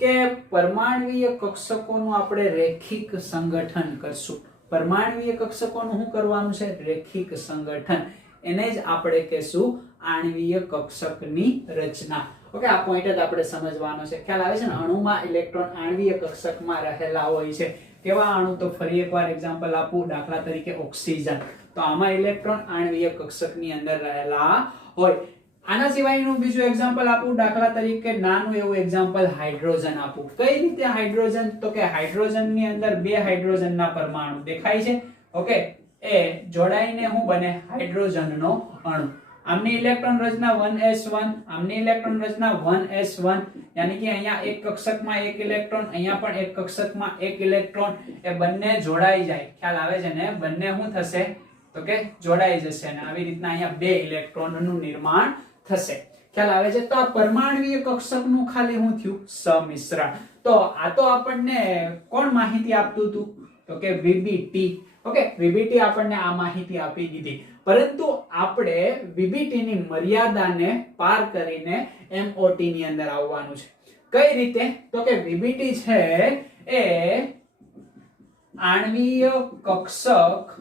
કે પરમાણ્વીય કક્ષકોનું આપણે રેખિક સંગઠન કરશું. પરમાણ્વીય કક્ષકોનું શું કરવાનું છે? રેખિક સંગઠન. એને જ આપણે કહેશું આણ્વીય કક્ષકની રચના. ઓકે, આ પોઈન્ટ જ આપણે સમજવાનો છે. ખ્યાલ આવે છે ને? અણુમાં ઇલેક્ટ્રોન આણ્વીય કક્ષકમાં રહેલા હોય છે. કેવા અણુ? તો ફરી એકવાર એક્ઝામ્પલ આપું. દાખલા તરીકે ઓક્સિજન. તો આમાં ઇલેક્ટ્રોન આણ્વીય કક્ષકની અંદર રહેલા હોય. આના સિવાયનું બીજું એક્ઝામ્પલ આપું. દાખલા તરીકે નાનું એવું એક્ઝામ્પલ હાઇડ્રોજન આપું. કઈ રીતે હાઇડ્રોજન? તો કે હાઇડ્રોજનની અંદર 2 હાઇડ્રોજનના પરમાણુ દેખાય છે. ઓકે, એ જોડાઈને શું બને? હાઇડ્રોજનનો અણુ. આમની ઇલેક્ટ્રોન રચના 1s1, આમની ઇલેક્ટ્રોન રચના 1s1, યાની કે અહીંયા એક કક્ષકમાં એક ઇલેક્ટ્રોન, અહીંયા પણ એક કક્ષકમાં એક ઇલેક્ટ્રોન. એ બંને જોડાઈ જાય. ખ્યાલ આવે છે ને? બંને શું થશે? તો કે જોડાઈ જશે અને આવી રીતના અહીંયા 2 ઇલેક્ટ્રોનનું નિર્માણ થશે. ખ્યાલ આવે છે? તો આ પરમાણ્વીય કક્ષકનું ખાલી શું થયું? સમિશ્રણ. તો આ તો આપણને કોણ માહિતી આપતું હતું? તો કે VBT. ઓકે, VBT આપણને આ માહિતી આપી દીધી. પરંતુ આપણે VBT ની મર્યાદાને પાર કરીને MOT ની અંદર આવવાનું છે. કઈ રીતે? તો કે VBT છે એ આણ્વીય કક્ષક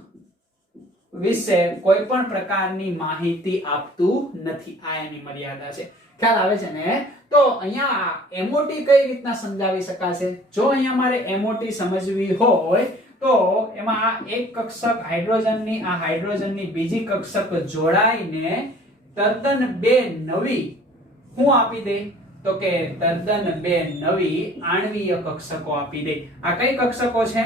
વિશે કોઈ પણ પ્રકારની માહિતી આપતું નથી. આ એની મર્યાદા છે. ખ્યાલ આવે છે ને? તો અહીંયા MOT કઈ રીતના સમજાવી શકાશે? જો અહીંયા મારે MOT સમજવી હોય તો એમાં આ એક કક્ષક હાઇડ્રોજનની આ હાઇડ્રોજનની બીજી કક્ષક જોડાઈને તદ્દન 2 નવી શું આપી દે? તો કે તદ્દન 2 નવી આણ્વીય કક્ષકો આપી દે. આ કઈ કક્ષકો છે?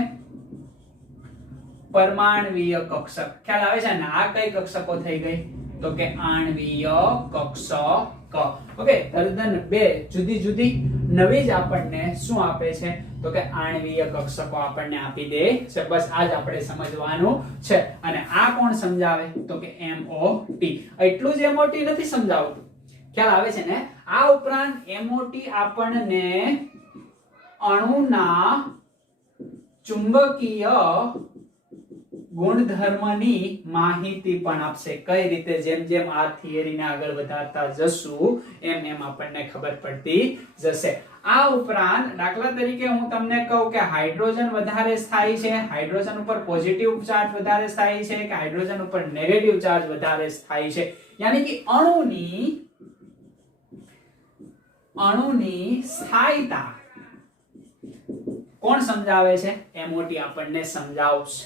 પરમાણ્વીય કક્ષક. ખ્યાલ આવે છે ને? આ કઈ કક્ષકો થઈ ગઈ? તો કે આણ્વીય કક્ષક. ઓકે, તદ્દન 2 જુદી જુદી નવી જ આપણને શું આપે છે? તો કે આણ્વીય કક્ષકો આપણને આપી દે છે. બસ આ જ આપણે સમજવાનું છે. અને આ કોણ સમજાવે? તો કે MOT. એટલું જ MOT નથી સમજાવતું. ખ્યાલ આવે છે ને? આ ઉપરાંત MOT આપણને અણુના ચુંબકીય ગુણધર્મની માહિતી પણ આપશે. કઈ રીતે? જેમ જેમ આ થિયરીને આગળ વધારતા જશું એમ એમ આપણને ખબર પડતી જશે. આ ઉપરાંત દાખલા તરીકે હું તમને કહું કે હાઇડ્રોજન વધારે સ્થાયી છે, હાઇડ્રોજન ઉપર પોઝિટિવ ચાર્જ વધારે સ્થાયી છે કે હાઇડ્રોજન ઉપર નેગેટિવ ચાર્જ વધારે સ્થાયી છે, યાની કે અણુની અણુની સ્થાયીતા કોણ સમજાવે છે? એમઓટી આપણને સમજાવશે.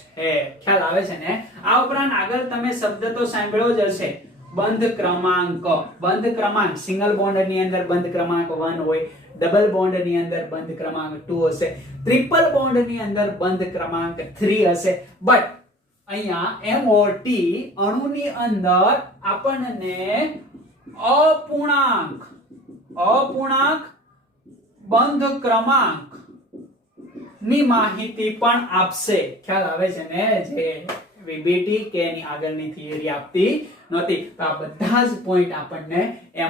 ખ્યાલ આવે છે ને? આ ઉપરાંત આગળ તમે શબ્દ તો સાંભળ્યો જ હશે, બંધ ક્રમાંક. બંધ ક્રમાંક સિંગલ બોન્ડ ની અંદર બંધ ક્રમાંક 1 હોય, ડબલ બોન્ડ ની અંદર બંધ ક્રમાંક 2 હશે, ટ્રિપલ બોન્ડ ની અંદર બંધ ક્રમાંક 3 હશે. બટ અહીંયા MOT અણુની અંદર આપણને અપૂર્ણાંક બંધ ક્રમાંક ની માહિતી પણ આપશે. ખ્યાલ આવે છે ને? જે VBT કે એની આગળની થિયરી આપતી નથી. તો આ બધા જ પોઈન્ટ આપણને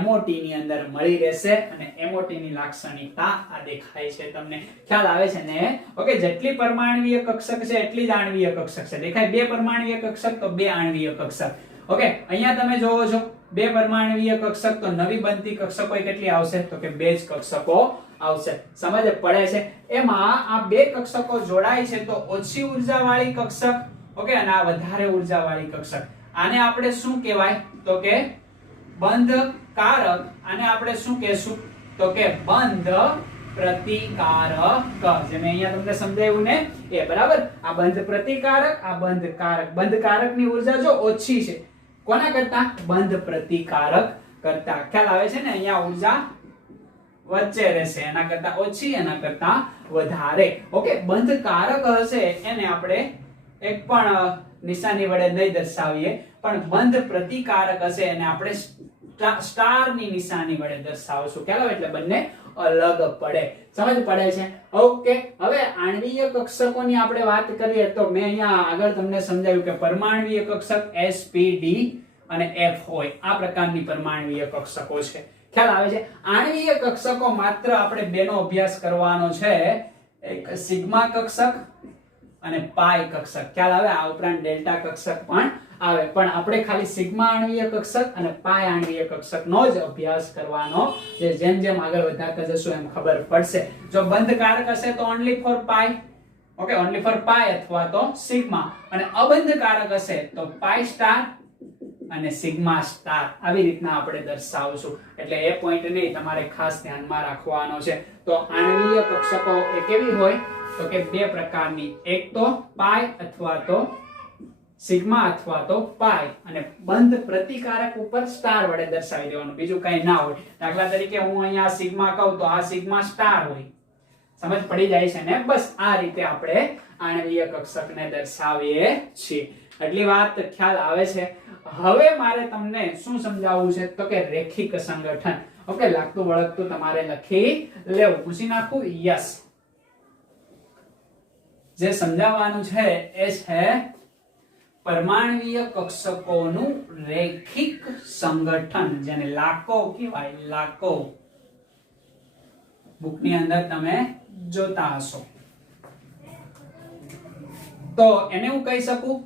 MOT ની અંદર મળી રહેશે અને MOT ની લાક્ષણિકતા આ દેખાય છે તમને. ખ્યાલ આવે છે ને? ઓકે, જેટલી પરમાણ્વીય કક્ષક છે એટલી જ આણ્વીય કક્ષક છે. દેખાય? 2 પરમાણ્વીય કક્ષક તો 2 આણ્વીય કક્ષક. ઓકે, અહીંયા તમે જોવો છો 2 પરમાણ્વીય કક્ષક તો નવી બનતી કક્ષકો કેટલી આવશે? તો કે 2 જ કક્ષકો આવશે. સમજ પડે છે? એમાં આ 2 કક્ષકો જોડાય છે તો ઓછી ઉર્જા વાળી કક્ષક, ઓકે, અને આ વધારે ઉર્જા વાળી કક્ષક. આને આપણે શું કહેવાય? તો કે બંધકારક. આને આપણે શું કહેશું? તો કે બંધ પ્રતિકારક. જે મેં અહીંયા તમને સમજાવ્યું ને એ, બરાબર? આ બંધ પ્રતિકારક, આ બંધકારક. બંધકારકની ઉર્જા જો ઓછી છે કોના કરતા? બંધ પ્રતિકારક કરતા. ખ્યાલ આવે છે ને? અહીંયા ઉર્જા વચ્ચે રહેશે, એના કરતા ઓછી, એના કરતા વધારે. ઓકે, બંધકારક હશે એને આપણે એક પણ નિશાની વડે નહીં દર્શાવીએ, પણ બંધ પ્રતિકારક હશે એને આપણે સ્ટાર ની નિશાની વડે દર્શાવશું. ખ્યાલ આવે? એટલે બંને અલગ પડે. સમજ પડે છે? ઓકે, હવે આણ્વીય કક્ષકોની આપણે વાત કરીએ તો મેં અહીંયા આગળ તમને સમજાવ્યું કે પરમાણ્વીય કક્ષક S, P, D અને F હોય. આ પ્રકારની પરમાણ્વીય કક્ષકો છે. ખ્યાલ આવે છે? આણ્વીય કક્ષકો માત્ર આપણે બેનો અભ્યાસ કરવાનો છે, એક સિગ્મા કક્ષક અને પાઈ કક્ષક. ખ્યાલ આવે? આ ઉપરાંત ડેલ્ટા કક્ષક પણ આવે, પણ આપણે ખાલી સિગ્મા આણ્વીય કક્ષક અને પાઈ આણ્વીય કક્ષકનો જ અભ્યાસ કરવાનો. જેમ જેમ આગળ વધારતા જશું એમ ખબર પડશે. જો બંધકારક હશે તો only for pi, okay, only for pi અથવા તો સિગ્મા, અને અબંધકારક હશે તો પાઈ સ્ટાર અને સિગ્મા સ્ટાર. આવી રીતના આપણે દર્શાવશું. એટલે એ પોઈન્ટને તમારે ખાસ ધ્યાનમાં રાખવાનો છે. તો આણ્વીય કક્ષકો એ કેવી હોય? તો કે 2 પ્રકારની, એક તો પાઈ અથવા તો સિગ્મા અથવા તો પાઈ, અને બંધ પ્રતિકારક ઉપર સ્ટાર વડે દર્શાવી દેવાનું, બીજું કઈ ના હોય. દાખલા તરીકે હું અહીંયા સિગ્મા કહું તો આ સિગ્મા સ્ટાર હોય. સમજ પડી જાય છે ને? બસ આ રીતે આપણે આણ્વીય કક્ષકને દર્શાવીએ છીએ. એટલી વાત ખ્યાલ આવે છે? હવે મારે તમને શું સમજાવવું છે? તો કે રેખિક સંગઠન. ઓકે, લાગતું વળગતું તમારે લખી લેવું. પૂછી નાખું? યસ. જે સમજાવવાનું છે એ છે પરમાણ્વીય કક્ષકોનું રેખિક સંગઠન, જેને લાકો કહેવાય. લાકો બુકની અંદર તમે જોતા હશો. તો એને હું કહી શકું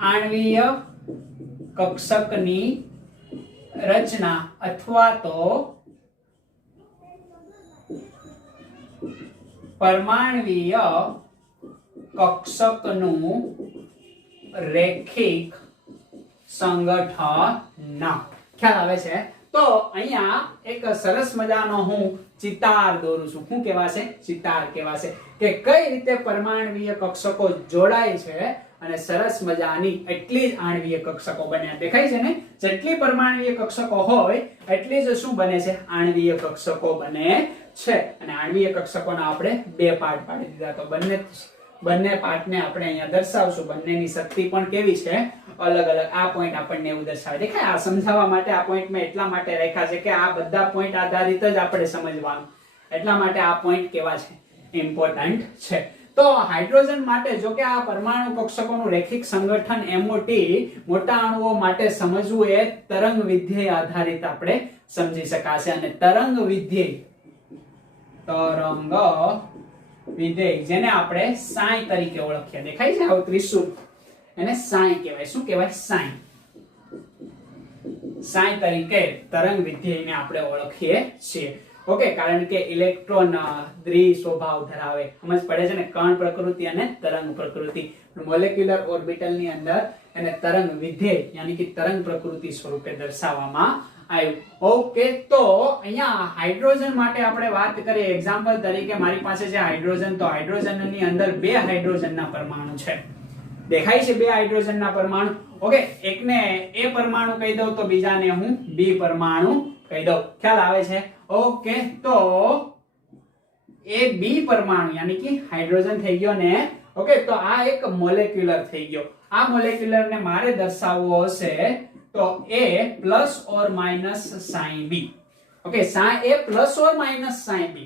આણ્વીય કક્ષકની રચના અથવા તો પરમાણ્વીય કક્ષકનું રેખિક સંગઠન. ખ્યાલ આવે છે? તો અહીંયા એક સરસ મજાનો હું ચિતાર દોરું છું. શું કહેવાશે? ચિતાર કહેવાશે કે કઈ રીતે પરમાણ્વીય કક્ષકો જોડાય છે અને સરસ મજાની એટલી જ આણ્વીય કક્ષકો બને. દેખાય છે ને? જેટલી પરમાણ્વીય કક્ષકો હોય એટલી જ શું બને છે? આણ્વીય કક્ષકો બને છે. અને આણ્વીય કક્ષકોના આપણે 2 પાર્ટ પાડી દીધા. તો બંને પાર્ટને આપણે અહીંયા દર્શાવશું. બંનેની શક્તિ પણ કેવી છે? અલગ અલગ. આ પોઈન્ટ આપણને એવું દર્શાવે. દેખાય? આ સમજાવવા માટે આ પોઈન્ટ મેં એટલા માટે રાખ્યા છે કે આ બધા પોઈન્ટ આધારિત જ આપણે સમજવાનું. એટલા માટે આ પોઈન્ટ કેવા છે? ઇમ્પોર્ટન્ટ છે. તો હાઇડ્રોજન માટે જો કે આ પરમાણુ કક્ષકોનું રેખિક સંગઠન MOT મોટા અણુઓ માટે સમજવું એ તરંગ વિધેય આધારિત આપણે સમજી શકાશે. અને તરંગ વિધેય જેને આપણે સાઈ તરીકે ઓળખીએ. દેખાય છે આવું ત્રિશુલ? એને સાઈ કહેવાય. શું કહેવાય? સાઈ. સાઈ તરીકે તરંગ વિધેયને આપણે ઓળખીએ છીએ. ઓકે, કારણ કે ઇલેક્ટ્રોન દ્વિ સ્વભાવ ધરાવે. સમજ પડે છે ને? કણ પ્રકૃતિ અને તરંગ પ્રકૃતિ. મોલેક્યુલર ઓર્બિટલ ની અંદર એને તરંગ વિધેય યાની કે તરંગ પ્રકૃતિ સ્વરૂપે દર્શાવવામાં આવ્યું. ઓકે, તો અહીંયા હાઇડ્રોજન માટે આપણે વાત કરીએ એક્ઝામ્પલ તરીકે મારી પાસે છે હાઇડ્રોજન, તો હાઇડ્રોજનની અંદર 2 હાઇડ્રોજનના પરમાણુ છે. દેખાય છે 2 હાઇડ્રોજનના પરમાણુ. ઓકે, એકને A પરમાણુ કહી દઉં તો બીજાને હું B પરમાણુ કહી દઉં. ખ્યાલ આવે છે? ઓકે, તો A B પરમાણુ યાની કે હાઇડ્રોજન થઈ ગયો ને. ઓકે, તો આ એક મોલેક્યુલર થઈ ગયો. આ મોલેક્યુલર ને મારે દર્શાવવો હશે તો A plus or minus sign B. Okay, sign A plus or minus sign B.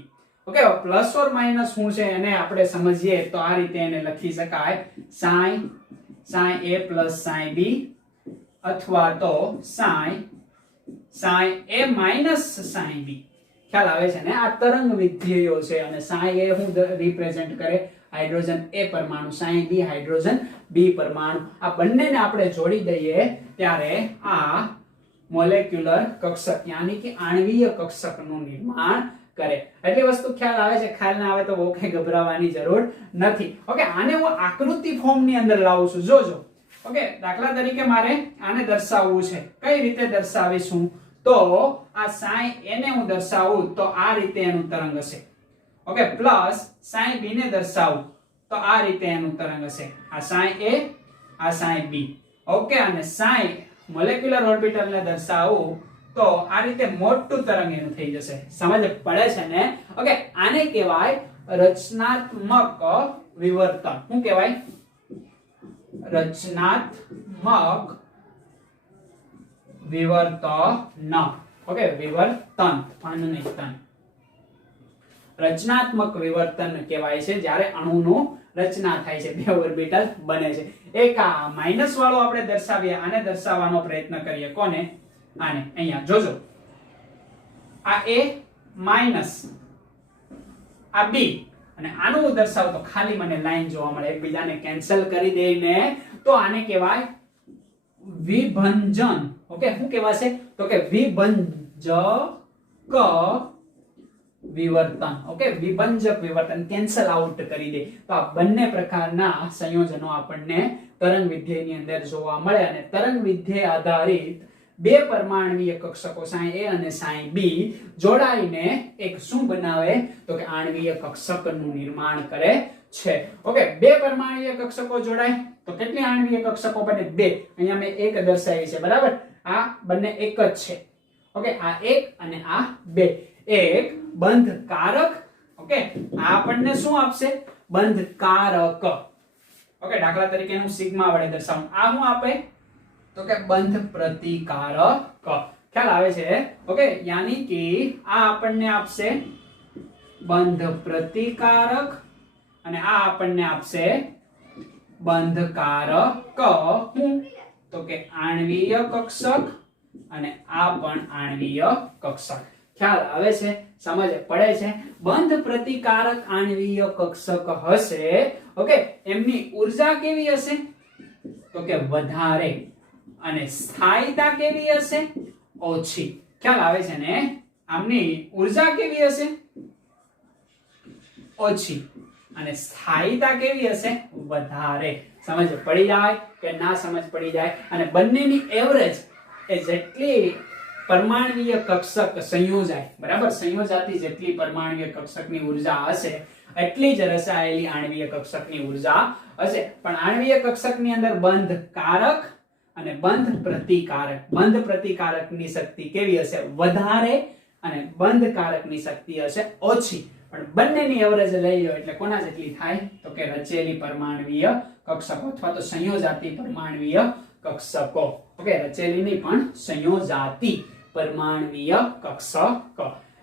Okay, plus or minus શું છે એને આપણે સમજીએ તો આ રીતે એને લખી શકાય sign A plus sign B અથવા તો sign A minus sign B. ખ્યાલ આવે છે ને? આ તરંગ વિધેયો છે અને સાઇન A હું રિપ્રેઝન્ટ કરે હાઇડ્રોજન A પરમાણુ, સાઇન B હાઇડ્રોજન B પરમાણુ. આ બંનેને આપણે જોડી દઈએ ત્યારે આ મોલેક્યુલર કક્ષક યાની કે આણ્વીય કક્ષકનું નિર્માણ કરે. એટલી વસ્તુ ખ્યાલ આવે છે? ખ્યાલ ના આવે તો બહુ કઈ ગભરાવાની જરૂર નથી. ઓકે, આને હું આકૃતિ ફોર્મ ની અંદર લાવું છું. જોજો. ઓકે, દાખલા તરીકે મારે આને દર્શાવવું છે. કઈ રીતે દર્શાવીશું? તો આ સાઇન A ને હું દર્શાવું તો આ રીતે એનું તરંગ હશે. ઓકે, પ્લસ સાઇન B ને દર્શાવું તો આ રીતે એનું તરંગ હશે. આ સાઇન A, આ સાઇન B. ઓકે, અને સાઇન મોલેક્યુલર ઓર્બિટલ ને દર્શાવું તો આ રીતે મોટું તરંગ એનું થઈ જશે. સમજ પડે છે ને? ઓકે, આને કહેવાય રચનાત્મક વિવર્તન. શું કહેવાય? રચનાત્મક વિવર્તન. ઓકે, વિવર્તન, પાનું નહીં તન. રચનાત્મક વિવર્તન કહેવાય છે જ્યારે અણુનું રચના થાય છે, 2 ઓર્બિટલ બને છે. એક આ માઈનસ વાળો આપણે દર્શાવીએ, આને દર્શાવવાનો પ્રયત્ન કરીએ. કોને? આને. અહીંયા જોજો, આ A માઈનસ આ B અને આનું હું દર્શાવું તો ખાલી મને લાઈન જોવા મળે, એકબીજાને કેન્સલ કરી દઈને તો આને કહેવાય વિભંજન. ઓકે, શું કહેવાશે? તો કે વિભંજક વિવર્તન. ઓકે, વિભંજક વિવર્તન, કેન્સલ આઉટ કરી દે. તો આ બંને પ્રકારના સંયોજનો આપણને તરંગ વિધેયની અંદર જોવા મળે અને તરંગ વિધેય આધારિત 2 પરમાણ્વીય કક્ષકો સાઇન A અને સાઇન B જોડાઈને એક શું બનાવે? તો કે આણ્વીય કક્ષકનું નિર્માણ કરે છે. ઓકે, 2 પરમાણ્વીય કક્ષકો જોડાય તો કેટલી આણ્વીય કક્ષકો બને? 2. અહીંયા મેં 1 દર્શાવી છે, બરાબર? આ બંને એક જ છે. ઓકે, આ 1 અને આ 2. એક બંધકારક. ઓકે, આ આપણને શું આપશે? બંધકારક. ઓકે, દાખલા તરીકે હું સિગ્મા વડે દર્શાવું. આ હું આપે તો કે બંધ પ્રતિકારક. ખ્યાલ આવે છે? ઓકે, યાની કે આ આપણને આપશે બંધ પ્રતિકારક અને આ આપણને આપશે બંધકારક. હું તો કે આણ્વીય કક્ષક અને આ પણ આણ્વીય કક્ષક. ખ્યાલ આવે છે? સમજ પડે છે? બંધ પ્રતિકારક આણ્વીય કક્ષક હશે. ઓકે, એમની ઊર્જા કેવી હશે? તો કે વધારે. અને સ્થાયીતા કેવી હશે? ઓછી. ખ્યાલ આવે છે ને? આમની ઊર્જા કેવી હશે? ઓછી. અને સ્થાયીતા કેવી હશે? વધારે. સમજ પડી જાય કે ના સમજ પડી જાય? અને બંનેની એવરેજ એ જેટલી પરમાણ્વીય કક્ષક સંયોજાય, બરાબર, સંયોજાતી જેટલી પરમાણ્વીય કક્ષકની ઊર્જા હશે એટલી જ રસાયેલી આણ્વીય કક્ષકની ઊર્જા હશે. પણ આણ્વીય કક્ષકની અંદર બંધકારક અને બંધ પ્રતિકારક, બંધ પ્રતિકારકની શક્તિ કેવી હશે? વધારે. અને બંધકારકની શક્તિ હશે ઓછી. પણ બંનેની એવરેજ લઈ લો એટલે કોના જેટલી થાય? તો કે રચેલી પરમાણ્વીય કક્ષકો અથવા તો સંયોજાતી પરમાણ્વીય કક્ષકો. ઓકે, રચેલી નહીં પણ સંયોજાતી પરમાણ્વીય કક્ષક.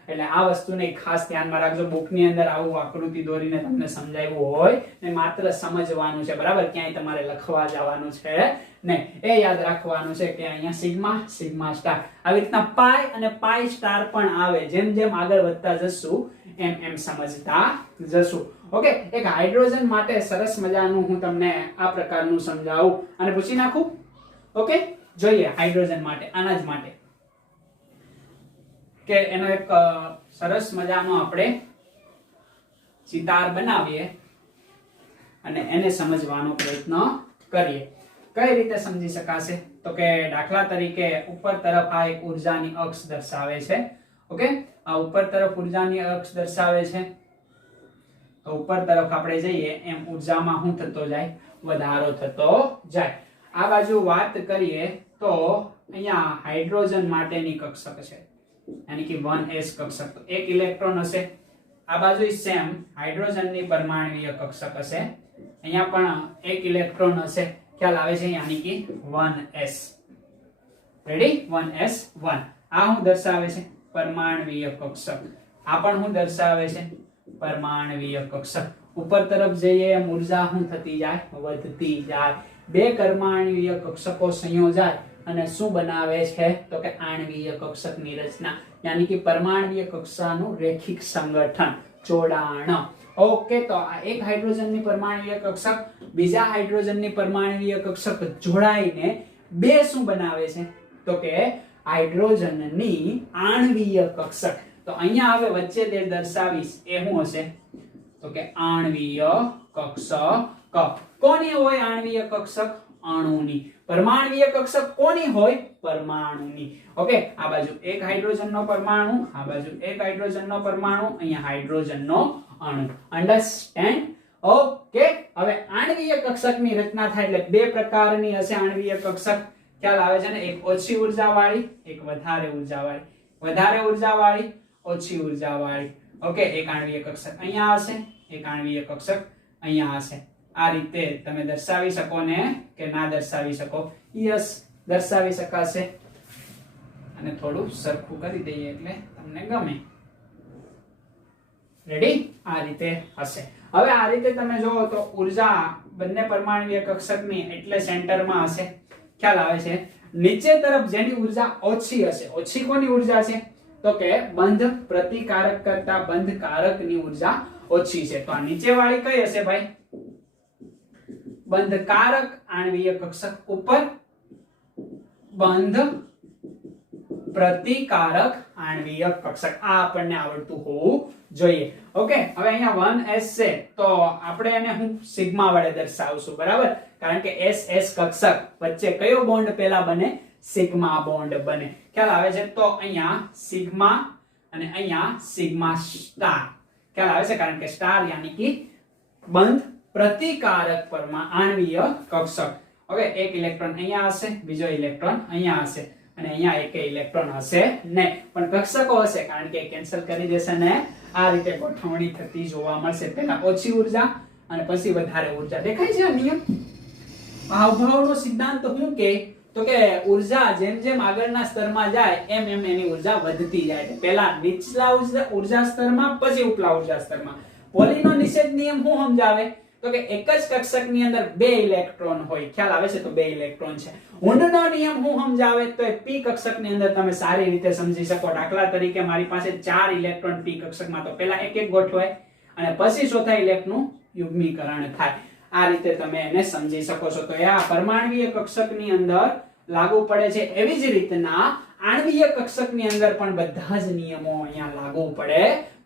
એટલે આ વસ્તુને ખાસ ધ્યાનમાં રાખજો. બુકની અંદર આવું આકૃતિ દોરીને તમને સમજાવ્યું હોય ને માત્ર સમજવાનું છે, બરાબર? ક્યાંય તમારે લખવા જવાનું છે ને. એ યાદ રાખવાનું છે કે અહીંયા સિગ્મા, સિગ્મા સ્ટાર, આવી રીતના પાઈ અને પાઈ સ્ટાર પણ આવે. જેમ જેમ આગળ વધતા જશું એમ એમ સમજતા જશું. ઓકે, એક હાઇડ્રોજન માટે સરસ મજાનું હું તમને આ પ્રકારનું સમજાવું અને પૂછી નાખું. ઓકે, જોઈએ હાઇડ્રોજન માટે, આના જ માટે કે એનો એક સરસ મજાનો આપણે ચિતાર બનાવીએ અને એને સમજવાનો પ્રયત્ન કરીએ. કઈ રીતે સમજી શકાશે? તો કે દાખલા તરીકે ઉપર તરફ આ એક ઉર્જાની અક્ષ દર્શાવે છે. ઓકે, આ ઉપર તરફ ઉર્જાની અક્ષ દર્શાવે છે. તો ઉપર તરફ આપણે જઈએ એમ ઉર્જામાં શું થતો જાય? વધારો થતો જાય. આ બાજુ વાત કરીએ તો અહીંયા હાઇડ્રોજન માટેની કક્ષક છે, યાની કે 1s કક્ષક. તો એક ઇલેક્ટ્રોન હશે. આ બાજુ સેમ હાઇડ્રોજનની પરમાણ્વીય કક્ષક હશે. અહીંયા પણ એક ઇલેક્ટ્રોન હશે. ખ્યાલ આવે છે? યાની કે 1s. રેડી? 1s1. આ શું દર્શાવે છે? પરમાણ્વીય કક્ષક. આ પણ શું દર્શાવે છે? પરમાણ્વીય કક્ષક. ઉપર તરફ જઈએ એમ ઉર્જા શું થતી જાય? વધતી જાય. બે પરમાણ્વીય કક્ષકો સંયોજાય અને શું બનાવે છે? તો કે આણ્વીય કક્ષકની રચના, યાની કે પરમાણ્વીય કક્ષાનું રેખિક સંગઠન, જોડાણ. ઓકે, તો આ એક હાઇડ્રોજનની પરમાણ્વીય કક્ષક બીજા હાઇડ્રોજનની પરમાણ્વીય કક્ષક જોડાઈને બે શું બનાવે છે? તો કે હાઇડ્રોજનની આણ્વીય કક્ષક. તો અહીંયા હવે વચ્ચે તે દર્શાવીશ એ શું હશે? તો કે આણ્વીય કક્ષક. કોની હોય આણ્વીય કક્ષક? અણુની. પરમાણ્વીય કક્ષક કોની હોય? પરમાણુની. ઓકે, આ બાજુ એક હાઇડ્રોજનનો પરમાણુ, આ બાજુ એક હાઇડ્રોજનનો પરમાણુ, અહીંયા હાઇડ્રોજનનો અણુ. અન્ડરસ્ટેન્ડ? ઓકે, હવે આણ્વીય કક્ષકની રચના થાય એટલે બે પ્રકારની હશે આણ્વીય કક્ષક. ખ્યાલ આવે છે ને? એક ઓછી ઉર્જાવાળી, એક વધારે ઉર્જાવાળી. વધારે ઉર્જાવાળી, ઓછી ઉર્જાવાળી. ઓકે, એક આણ્વીય કક્ષક અહીંયા હશે, એક આણ્વીય કક્ષક અહીંયા હશે. આ રીતે તમે દર્શાવી શકો ને કે ના દર્શાવી શકો? યસ, દર્શાવી શકાશે. અને થોડું સરખું કરી દઈએ એટલે તમને ગમે. રેડી? આ રીતે હશે. હવે આ રીતે તમે જોવો તો ઉર્જા બંને પરમાણ્વીય કક્ષકની એટલે સેન્ટરમાં હશે. ખ્યાલ આવે છે? નીચે તરફ જેની ઉર્જા ઓછી હશે, ઓછી કોની ઉર્જા છે? તો કે બંધ પ્રતિકારક કરતા બંધકારકની ઉર્જા ઓછી છે. તો આ નીચે વાળી કઈ હશે ભાઈ? બંધકારક આણ્વીય કક્ષક. ઉપર બંધ પ્રતિકારક આણ્વીય કક્ષક. આ આપણને આવડતું હોવું જોઈએ. ઓકે, હવે અહીંયા 1s છે તો આપણે એને હું સિગ્મા વડે દર્શાવશું, બરાબર? કારણ કે ss કક્ષક વચ્ચે કયો બોન્ડ પહેલા બને? સિગ્મા બોન્ડ બને. ખ્યાલ આવે છે? તો અહીંયા સિગ્મા અને અહીંયા સિગ્મા સ્ટાર. ખ્યાલ આવે છે? કારણ કે સ્ટાર યાની કે બંધ પ્રતિકારક આણ્વીય કક્ષક. હવે એક ઇલેક્ટ્રોન અહીંયા હશે, બીજો ઇલેક્ટ્રોન અહીંયા હશે અને અહીંયા એક ઇલેક્ટ્રોન હશે નહીં, પણ કક્ષકો હશે કારણ કે કેન્સલ કરી દેશે ને આ રીતે ગોઠવણી થતી જોવા મળશે. પહેલા ઓછી ઉર્જા અને પછી વધારે ઉર્જા. દેખાય છે આ નિયમ? અભાવનો સિદ્ધાંત શું કે? તો કે ઉર્જા જેમ જેમ આગળના સ્તરમાં જાય એમ એમ એની ઉર્જા વધતી જાય. પહેલા નીચલા ઉર્જા સ્તરમાં, પછી ઉપલા ઉર્જા સ્તરમાં. પોલીનો નિષેધ નિયમ શું સમજાવે? તો કે એક જ કક્ષકની અંદર બે ઇલેક્ટ્રોન હોય. ખ્યાલ આવે છે? તો બે ઇલેક્ટ્રોન છે. હુન્ડનો નિયમ શું સમજાવે? તો એ p કક્ષકની અંદર તમે સારી રીતે સમજી શકો. દાખલા તરીકે મારી પાસે 4 ઇલેક્ટ્રોન p કક્ષકમાં, તો પહેલા એક એક ગોઠવાય અને પછી ચોથા ઇલેક્ટ્રોનનું યુગ્મીકરણ થાય. આ રીતે તમે એને સમજી શકો છો. તો આ પરમાણ્વીય કક્ષકની અંદર લાગુ પડે છે. એવી જ રીતના આણ્વીય કક્ષકની અંદર પણ બધા જ નિયમો અહીંયા લાગુ પડે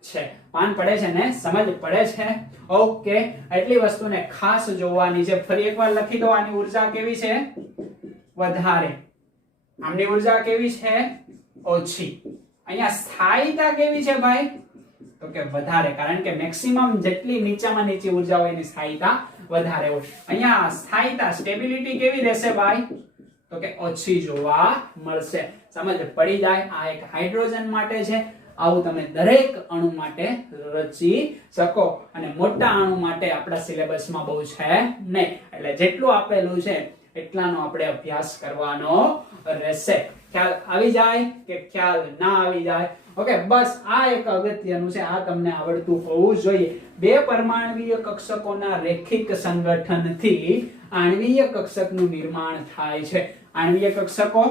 છે. પાન પડે છે ને? સમજ પડે છે? ઓકે, એટલી વસ્તુને ખાસ જોવાની છે. ફરી એકવાર લખી દો. આની ઉર્જા કેવી છે? વધારે. આમની ઉર્જા કેવી છે? ઓછી. અહીંયા સ્થાયીતા કેવી છે ભાઈ? તો કે વધારે, કારણ કે મેક્સિમમ જેટલી નીચામાં નીચી ઉર્જા હોય એની સ્થાયીતા વધારે હોય. અહીંયા સ્થાયીતા સ્ટેબિલિટી કેવી રહેશે ભાઈ? તો કે ઓછી જોવા મળશે. સમજ પડી જાય? આ એક હાઇડ્રોજન માટે છે. આવું તમે દરેક અણુ માટે રચી શકો. અને મોટા અણુ માટે આપણા સિલેબસમાં બહુ છે નહીં, એટલે જેટલું આપેલું છે એટલાનો આપણે અભ્યાસ કરવાનો રહેશે. ખ્યાલ આવી જાય કે ખ્યાલ ના આવી જાય? ઓકે, બસ આ એક અગત્યનું છે. આ તમને આવડતું હોવું જોઈએ. બે પરમાણ્વીય કક્ષકોના રેખિક સંગઠનથી આણ્વીય કક્ષકનું નિર્માણ થાય છે. આણ્વીય કક્ષકો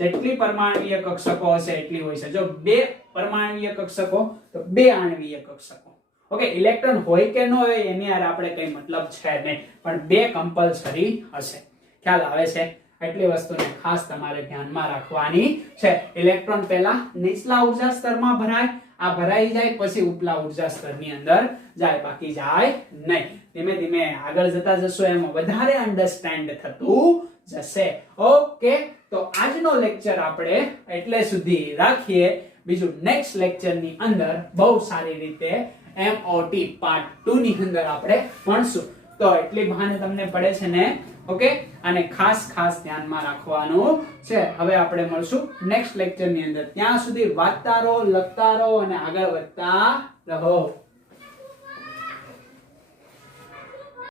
જેટલી પરમાણ્વીય કક્ષકો હશે એટલી હોય છે. જો બે પરમાણ્વીય કક્ષકો તો બે આણ્વીય કક્ષકો. ઓકે, ઇલેક્ટ્રોન હોય કે ન હોય એની યાર આપણે કઈ મતલબ છે નહીં, પણ બે કમ્પલસરી હશે. ખ્યાલ આવે છે? એટલી વસ્તુને ખાસ તમારે ધ્યાનમાં રાખવાની છે. ઇલેક્ટ્રોન પહેલા નીચલા ઉર્જા સ્તરમાં ભરાય, આ ભરાઈ જાય પછી ઉપલા ઉર્જા સ્તરની અંદર જાય, બાકી જાય નહીં. ધીમે ધીમે આગળ જતા જશો એમ વધારે અન્ડરસ્ટેન્ડ થતું જશે. ઓકે, તો આજનો લેક્ચર આપણે એટલે સુધી રાખીએ. બીજું નેક્સ્ટ લેક્ચર ની અંદર બહુ સારી રીતે MOT પાર્ટ 2 ની અંદર આપણે ભણશું. તો એટલી બહાને તમને પડે છે ને? ઓકે, અને ખાસ ધ્યાનમાં રાખવાનું છે. હવે આપણે મળશું નેક્સ્ટ લેક્ચર ની અંદર. ત્યાં સુધી વાંચતા રહો, લખતા રહો અને આગળ વધતા રહો.